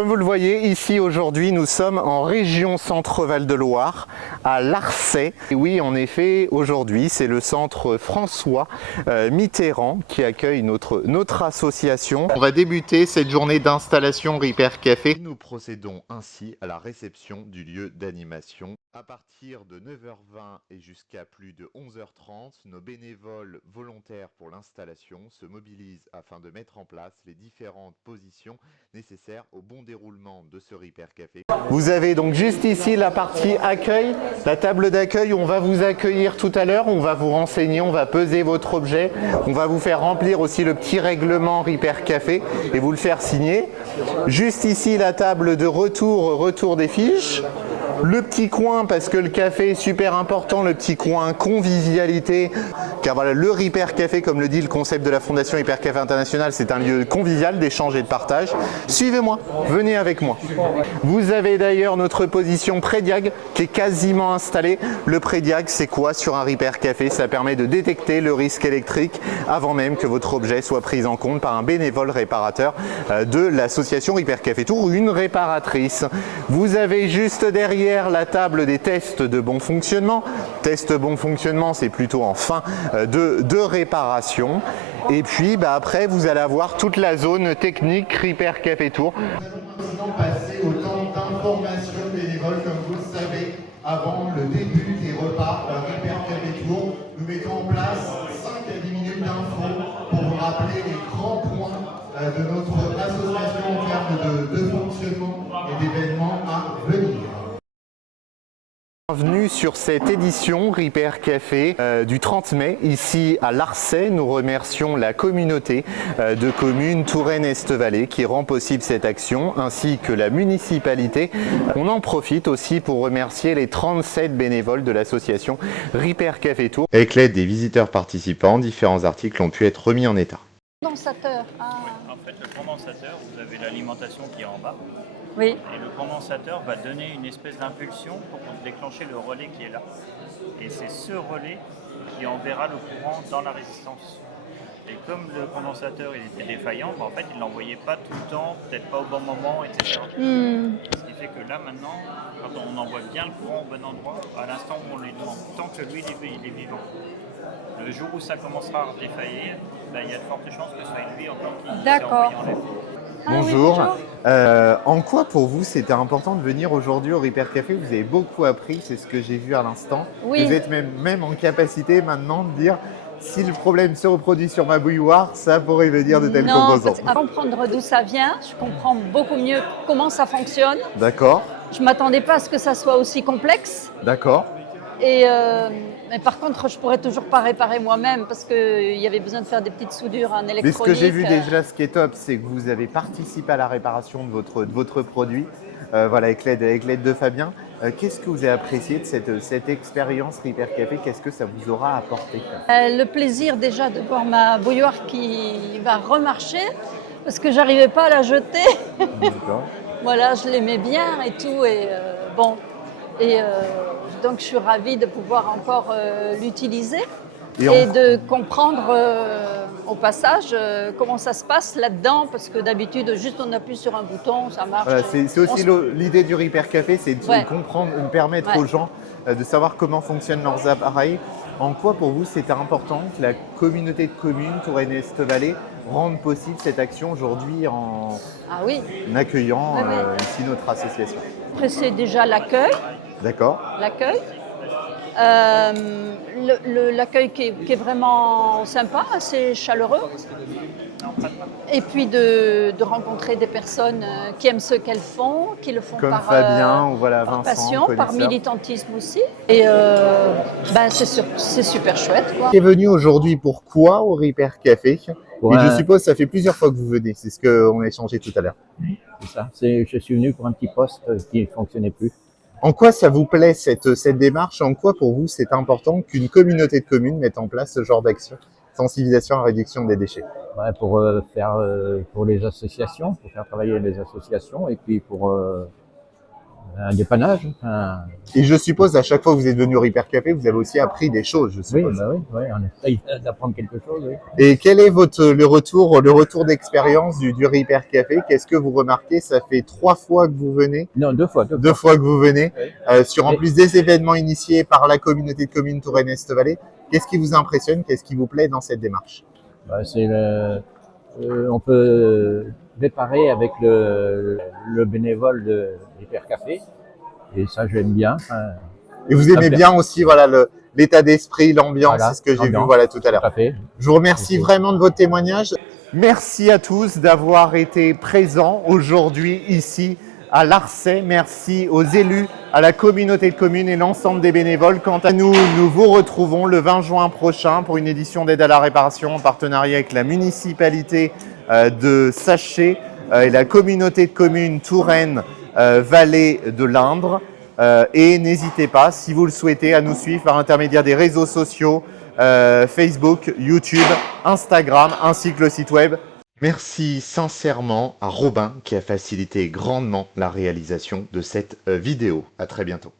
Comme vous le voyez, ici aujourd'hui, nous sommes en région Centre-Val de Loire, à Larçay. Et oui, en effet, aujourd'hui, c'est le centre François Mitterrand qui accueille notre association. On va débuter cette journée d'installation Repair Café. Nous procédons ainsi à la réception du lieu d'animation. À partir de 9h20 et jusqu'à plus de 11h30, nos bénévoles volontaires pour l'installation se mobilisent afin de mettre en place les différentes positions nécessaires au bon déroulement de ce Repair Café. Vous avez donc juste ici la partie accueil, la table d'accueil où on va vous accueillir tout à l'heure, on va vous renseigner, on va peser votre objet, on va vous faire remplir aussi le petit règlement Repair Café et vous le faire signer. Juste ici la table de retour des fiches. Le petit coin, parce que le café est super important, le petit coin convivialité, car voilà, le Repair Café, comme le dit le concept de la Fondation Repair Café International, c'est un lieu convivial d'échange et de partage. Suivez-moi, venez avec moi. Vous avez d'ailleurs notre position prédiag qui est quasiment installée. Le prédiag, c'est quoi sur un Repair Café? Ça permet de détecter le risque électrique avant même que votre objet soit pris en compte par un bénévole réparateur de l'association Repair Café Tour ou une réparatrice. Vous avez juste derrière la table des tests de bon fonctionnement. Test bon fonctionnement, c'est plutôt en fin de réparation. Et puis après, vous allez avoir toute la zone technique Repair Café Tour. Nous allons maintenant passer au temps d'information bénévole, comme vous le savez, avant le début des repas Repair Café Tour. Nous mettons en place 5 à 10 minutes d'infos pour vous rappeler les grands points de notre association en termes de fonctionnement et d'événements à venir. Bienvenue sur cette édition Repair Café du 30 mai, ici à Larçay. Nous remercions la communauté de communes Touraine-Est-Vallée qui rend possible cette action, ainsi que la municipalité. On en profite aussi pour remercier les 37 bénévoles de l'association Repair Café Tour. Avec l'aide des visiteurs participants, différents articles ont pu être remis en état. Condensateur. Oui, en fait, le condensateur, vous avez l'alimentation qui est en bas. Oui. Et le condensateur va donner une espèce d'impulsion pour déclencher le relais qui est là. Et c'est ce relais qui enverra le courant dans la résistance. Et comme le condensateur il était défaillant, en fait, il ne l'envoyait pas tout le temps, peut-être pas au bon moment, etc. Ce qui fait que là, maintenant, quand on envoie bien le courant au bon endroit, à l'instant où on lui demande, tant que lui il est vivant. Le jour où ça commencera à défaillir, il y a de fortes chances que ce soit une vie encore qui s'est envoyée en l'air. Bonjour. Oui, bonjour. En quoi pour vous c'était important de venir aujourd'hui au Repair Café? Vous avez beaucoup appris, c'est ce que j'ai vu à l'instant. Oui. Vous êtes même en capacité maintenant de dire si le problème se reproduit sur ma bouilloire, ça pourrait venir de telle composante. Non, à comprendre d'où ça vient, je comprends beaucoup mieux comment ça fonctionne. D'accord. Je ne m'attendais pas à ce que ça soit aussi complexe. D'accord. Mais par contre, je ne pourrais toujours pas réparer moi-même parce qu'il y avait besoin de faire des petites soudures en électronique. Mais ce que j'ai vu déjà, ce qui est top, c'est que vous avez participé à la réparation de votre produit, voilà, avec l'aide de Fabien. Qu'est-ce que vous avez apprécié de cette expérience Repair Café? Qu'est-ce que ça vous aura apporté? Le plaisir déjà de voir ma bouilloire qui va remarcher parce que j'arrivais pas à la jeter. D'accord. Voilà, je l'aimais bien et tout. Donc je suis ravie de pouvoir encore l'utiliser et de comprendre au passage comment ça se passe là-dedans, parce que d'habitude juste on appuie sur un bouton, ça marche. Voilà, c'est aussi l'idée du Repair Café, c'est de comprendre, de permettre aux gens de savoir comment fonctionnent leurs appareils. En quoi pour vous c'était important que la communauté de communes Touraine-Est-Vallée rende possible cette action aujourd'hui en accueillant ici notre association? Après c'est déjà l'accueil. D'accord. L'accueil. L'accueil qui est vraiment sympa, assez chaleureux. Et puis de rencontrer des personnes qui aiment ce qu'elles font, qui le font comme par Fabien ou par Vincent, passion, par militantisme aussi. Et c'est super chouette, quoi. Vous êtes venu aujourd'hui pourquoi au Repair Café? Et je suppose que ça fait plusieurs fois que vous venez, c'est ce qu'on a échangé tout à l'heure. C'est ça, je suis venu pour un petit poste qui ne fonctionnait plus. En quoi ça vous plaît cette démarche? En quoi pour vous c'est important qu'une communauté de communes mette en place ce genre d'action? Sensibilisation à la réduction des déchets. Ouais, pour faire pour les associations, pour faire travailler les associations et puis pour un dépannage. Et je suppose à chaque fois que vous êtes venu au Repair Café, vous avez aussi appris des choses, je Oui, suppose. bah oui, ouais, on essaye d'apprendre quelque chose. Oui. Et quel est le retour d'expérience du Repair Café? Qu'est-ce que vous remarquez? Ça fait 3 fois que vous venez, Non, deux fois. deux fois que vous venez, Oui. sur en Mais- plus des événements initiés par la communauté de communes Touraine-Est Vallée. Qu'est-ce qui vous impressionne? Qu'est-ce qui vous plaît dans cette démarche? Bah, on peut réparer avec le bénévole de Hyper Café. Et ça, j'aime bien. Et vous aimez bien aussi voilà l'état d'esprit, l'ambiance, Voilà, c'est ce que j'ai vu l'ambiance, voilà tout à l'heure. Tout à fait. Je vous remercie Ok. vraiment de votre témoignage. Merci à tous d'avoir été présents aujourd'hui ici à Larçay. Merci aux élus, à la communauté de communes et l'ensemble des bénévoles. Quant à nous, nous vous retrouvons le 20 juin prochain pour une édition d'aide à la réparation en partenariat avec la municipalité de Saché et la communauté de communes Touraine Vallée de l'Indre. Et n'hésitez pas, si vous le souhaitez, à nous suivre par intermédiaire des réseaux sociaux, Facebook, YouTube, Instagram, ainsi que le site web. Merci sincèrement à Robin qui a facilité grandement la réalisation de cette vidéo. À très bientôt.